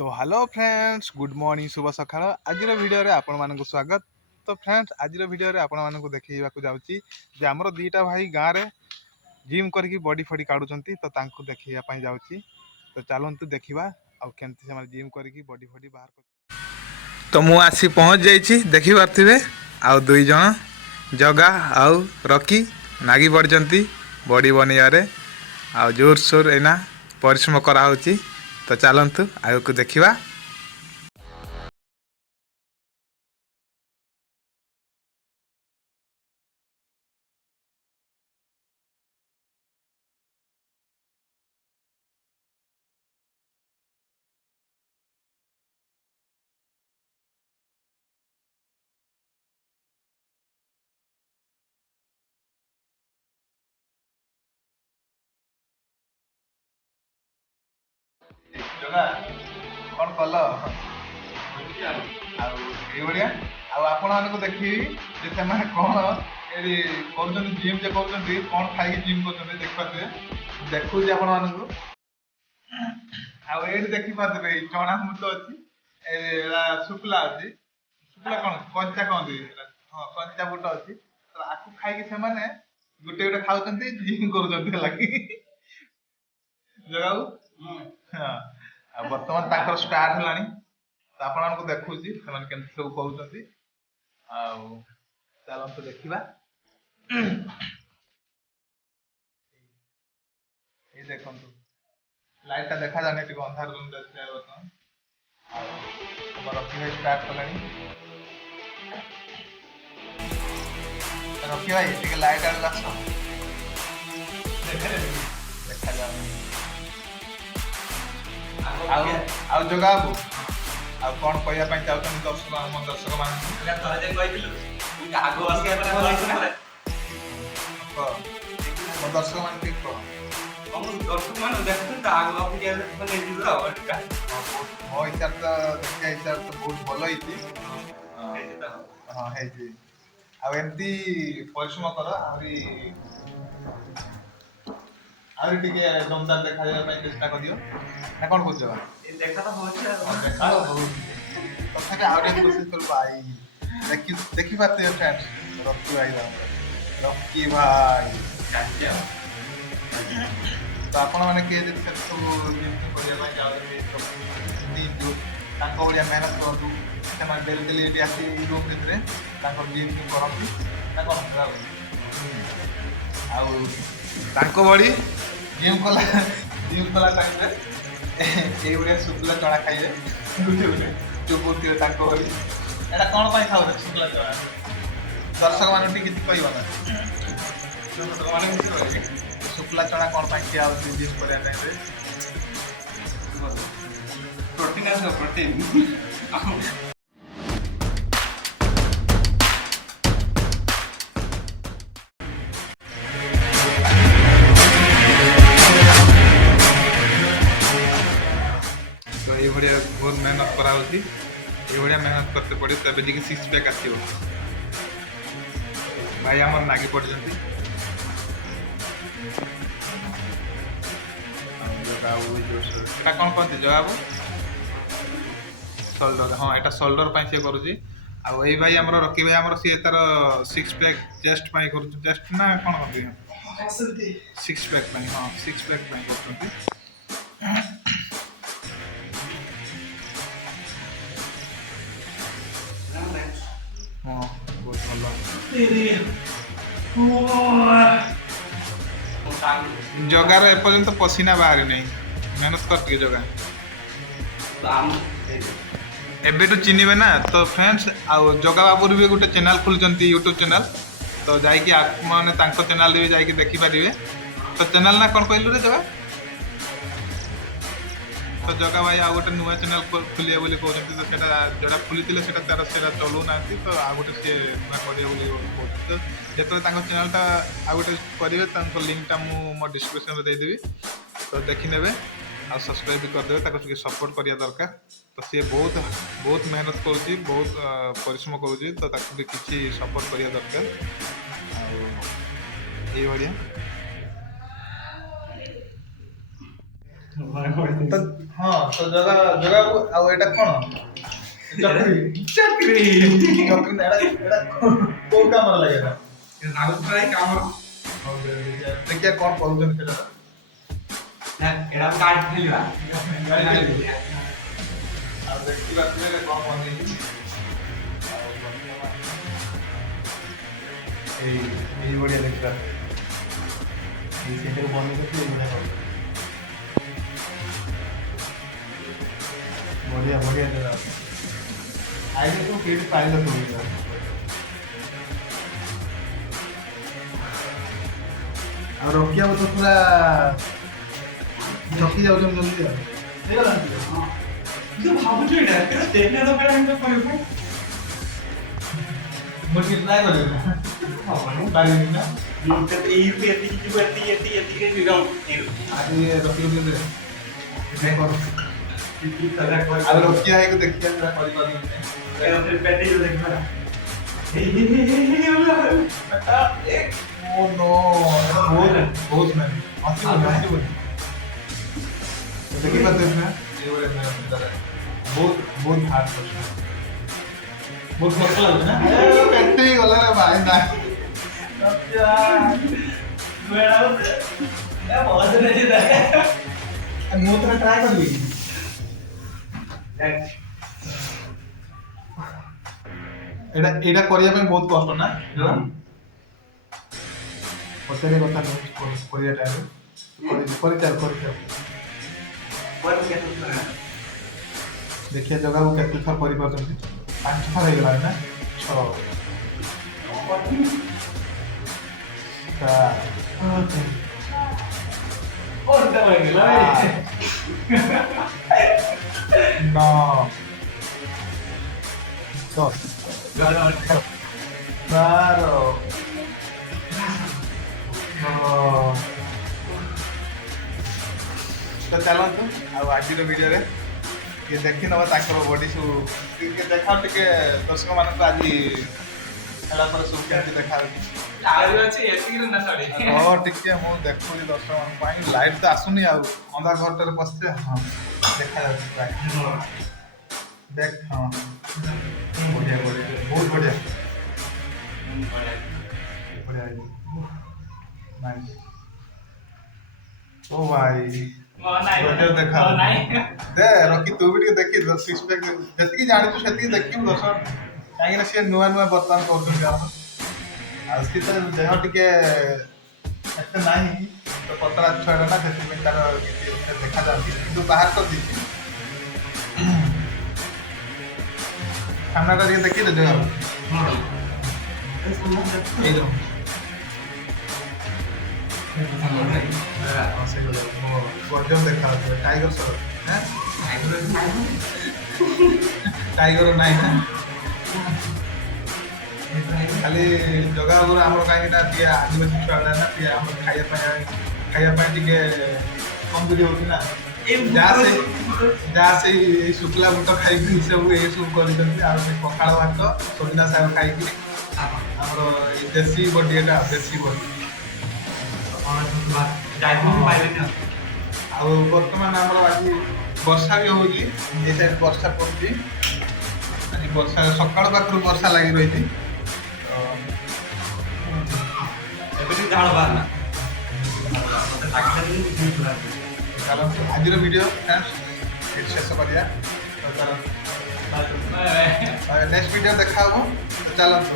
तो hello friends good morning शुभ सकाळ आज वीडियो रे आपण मानक स्वागत। तो फ्रेंड्स आज वीडियो रे आपण मानक देखैबा जाउची जे हमरो दीटा भाई गाँ रे जिम करके बॉडी फॉडी काढुचंती तो तांको देखैया पई जाउची। तो चलंतु देखिबा आ केमती से जिम करके बॉडी फॉडी बाहर कर। तो मु आसी पहुंच जाईची देखि पारथिबे आ दुई जण जगा आउ रॉकी नागी पड़चंती बॉडी बनियारे आ जोर सोर एना परिश्रम करा होची। तो चलतु आगे को देखा। जगा कौन कल आपको देखी कौन जिम जे कर कौन खाई जिम कर देखिए देखू आपको देखी पारे चना मुट अच्छी शुक्ला अच्छी शुक्ला कौन कंचा कहते हाँ कंचा बुट अच्छी तो आपको खाई से गोटे गोटे खाऊ जिम कर जगह हाँ बर्तमान स्टार्ट है तो आपको देखुची सब कहते चलते देखा ये देखु लाइटा देखा जाने अंधार रूम बर्तमान रखी भाई स्टार्ट कला रखी भाई टे लाइट आड़ आस देखा जाए जगह बाबू आ कौन कहना चाहते दर्शक दर्शक दर्शक मान मो हिसाब तो देखा हिसाब तो बहुत भल हाँ आमती परिश्रम कर दमदार देखा चेष्टा कर ना कौन कौच देखी पारे फ्रेंड्स रक्की भाई रक्की भाई तो आपण मैंने किए सब भाया मेहनत करूँ डेली डेली ये आसी रूम भितर जिम करती आउ बड़ी जिम कला टाइम ये शुक्ला चना खाइए गुटे गुटे चुपुर थे भरी एटा कौन खाऊ शुक्ला चना दर्शक मान कह दर्शक मैंने शुक्ला चना कौन खिया जिम कर प्रोटीन प्रोटीन बहुत मेहनत करा मेहनत करते पड़े तब जी सिक्स पैक आसो भाई आम नागी पड़ कौन कहते जवाब शोल्डर हाँ यहाँ शोल्डर सी करुच्ची आई भाई आम रकी भाई आम सी तार सिक्स पैक चेस्ट कर चेस्ट ना कौन कहते सिक्स पैक हाँ सिक्स पैक कर हाँ बहुत भल जगार एपर्यंत पसीना बाहरी नहीं मेहनत कर जगह एबेटू चिन्हे ना तो फ्रेंड्स आउ जगा बाबूर भी गोटे चैनल खोलुंट यूट्यूब चैनल तो जाकि आप मैंने चैनल भी जाकि देखिपारे तो चैनल ना कौन कहलु रे जगह तो जगह भाई आउ गोटे नुआ चैनल खोलिए बोली कहते तो जोड़ा खोली तार चलू ना तो आ गोटे सी नुआ कर तो जो चैनलटा आ गोटे करेंगे लिंकटा मो डिस्क्रिप्शन में देदेवी तो देखने आ सब्सक्राइब भी करदे सपोर्ट करिया दरकार तो सी बहुत बहुत मेहनत करुँची बहुत परिश्रम करुँची तो भी किसी सपोर्ट करिया दरकार ये ତ ହଁ ତ ଜଗା ଜଗାକୁ ଆଉ ଏଇଟା କଣ ଚକ୍ରି ଚାକରି ଚକ୍ରି ନା ଏଇଟା କୋଉ କାମରେ ଲାଗେ ଏଇଟା ରାଉତରାୟ କାମର ଦେଖିଆ କଣ କରୁଛନ୍ତି ସେଟା ଏଟା କାଟ ଖେଳିବା ଆଉ ଦେଖିବା କଣ ବନେଇଛି ଏଇ ବଢିଆ ଦେଖିବା ଏଇ ସେଇଟାକୁ ବନେଇଛନ୍ତି ଏଇଭଳିଆ ବଢିଆ ବଢିଆ ଜାଗା ଆଇଲେ ତୁ କେଉଁଠି ପାଇଲ ତୁ ଆଉ ରଖିବାକୁ ତ ପୁରା ଥକି ଯାଉଛନ୍ତି ଜଲ୍ଦି ଆଉ ହେଇଗଲା ଯୋଉ ଭାବୁଛୁ ଏଇଟା ଦେଖଲେ ତ ବେଳା ଏମିତି କରିବୁ ମୁଁ ଟିକେ ଟ୍ରାଏ କରିବି ନା ହବନି ପାରିବିନି ନା ଏତିକି ଯିବ ଏତିକି ନିରମ ଆଜି ରଖିଦେବି କର ଆଉ ଆଉ ରଖିଆ ହେଇକି ଦେଖିବା ସେଟା କରିପାରିବି ଓ नो ବହୁତ ନାହିଁ ଆସିବନି ଦେଖିପାରୁଥିବେ ନା ବହୁତ ବହୁତ ହାର୍ଡ ପ୍ରଶ୍ନ ବହୁତ କଷ୍ଟ ଲାଗୁଛି ନା କେତେ ଗଲା ରେ ଭାଇ ନାହିଁ ମୁଁ ଥରେ ଟ୍ରାଏ କରିବି ଏଇଟା ଏଇଟା କରିବା ପାଇଁ ବହୁତ କଷ୍ଟ ନା ପଚାରିବା କଥା ନୁହେଁ କରିବା ଟାଇମ୍ କରିଚାଲ ଦେଖିବା ଜଗାକୁ କେତେ ଥର କରିପାରୁଛନ୍ତି 5 ଥର ହେଇଗଲାଣି ନା 6 9 10 12 ତ ଚାଲନ୍ତୁ ଆଉ ଆଜିର ଭିଡ଼ିଓରେ ଟିକେ ଦେଖିନେବା ତାଙ୍କର ବଡି ସବୁ ଟିକେ ଦେଖାଅ ଟିକେ ଦର୍ଶକମାନଙ୍କୁ ଆଜି ଖେଳ ପରେ ସବୁ କେମିତି ଦେଖାଯାଉଛି ହଁ ଟିକେ ମୁଁ ଦେଖୁଛି ଦର୍ଶକମାନଙ୍କ ପାଇଁ ଲାଇଟ୍ ତ ଆସୁନି ଆଉ ଅନ୍ଧାର ଘରଟାରେ ବସିছে ହଁ ଦେଖାଯାଉଛି ପ୍ରାୟ ଦେଖ ହଁ ବଢ଼ିଆ ବଢ଼ିଆ ବହୁତ ବଢ଼ିଆ ବଢ଼ିଆ ହେଇଛି ନାଇସ୍ ଓ ଭାଇ ଦେଖା ଦେ ରକି ତୁ ବି ଟିକେ ଦେଖି ସିକ୍ସ ପ୍ୟାକ୍ ଯେତିକି ଜାଣିଛୁ ସେତିକି ଦେଖିବୁ ଦର୍ଶନ କାହିଁକିନା ସିଏ ନୂଆ ନୂଆ ବର୍ତ୍ତମାନ କରୁଛନ୍ତି ଆମର ଆଉ ସିଏ ତ ଦେହ ଟିକେ ଏତେ ନାହିଁ ତ ପତଳା ଛୁଆଟା ନା ସେଥିପାଇଁ ତାର କିଛି ଦେଖାଯାଉଛି କିନ୍ତୁ ବାହାର କରିଦେଇଛି ସାମ୍ନାଟା ଟିକେ ଦେଖିଲେ ଦେହ ଏଇଟା ଗର୍ଜନ ଦେଖାଯାଉଥିବ ଟାଇଗର ସର ଟାଇଗର ନାହିଁ ନା ଖାଲି ଜଗା ଉପରେ ଆମର କାହିଁକିନା ଟିକେ ଆଦିବାସୀ ଛୁଆଟା ନା ଟିକେ ଆମର ଖାଇବା ପାଇଁ ଟିକେ କମଜୋରି ହେଉଛି ନା ଯାହା ସେଇ ଶୁଖିଲା ବୁଟ ଖାଇକି ସବୁ ଏସବୁ କରିଛନ୍ତି ଆଉ ସେ ପଖାଳ ଭାତ ସଜନା ଶାଗ ଖାଇକି ଆମର ଏଇ ଦେଶୀ ବଡି ଏଟା ଦେଶୀ ବଡି ଆଉ ବର୍ତ୍ତମାନ ଆମର ଆଜି ବର୍ଷା ବି ହଉଛି ଏ ସାଇଡ୍ ବର୍ଷା ପଡୁଛି ଆଜି ବର୍ଷା ସକାଳ ପାଖରୁ ବର୍ଷା ଲାଗି ରହିଛି ଚାଲନ୍ତୁ ଆଜିର ଭିଡ଼ିଓ ଏଠି ଶେଷ କରିବା ନେକ୍ସଟ ଭିଡ଼ିଓ ଦେଖା ହବ ଚାଲନ୍ତୁ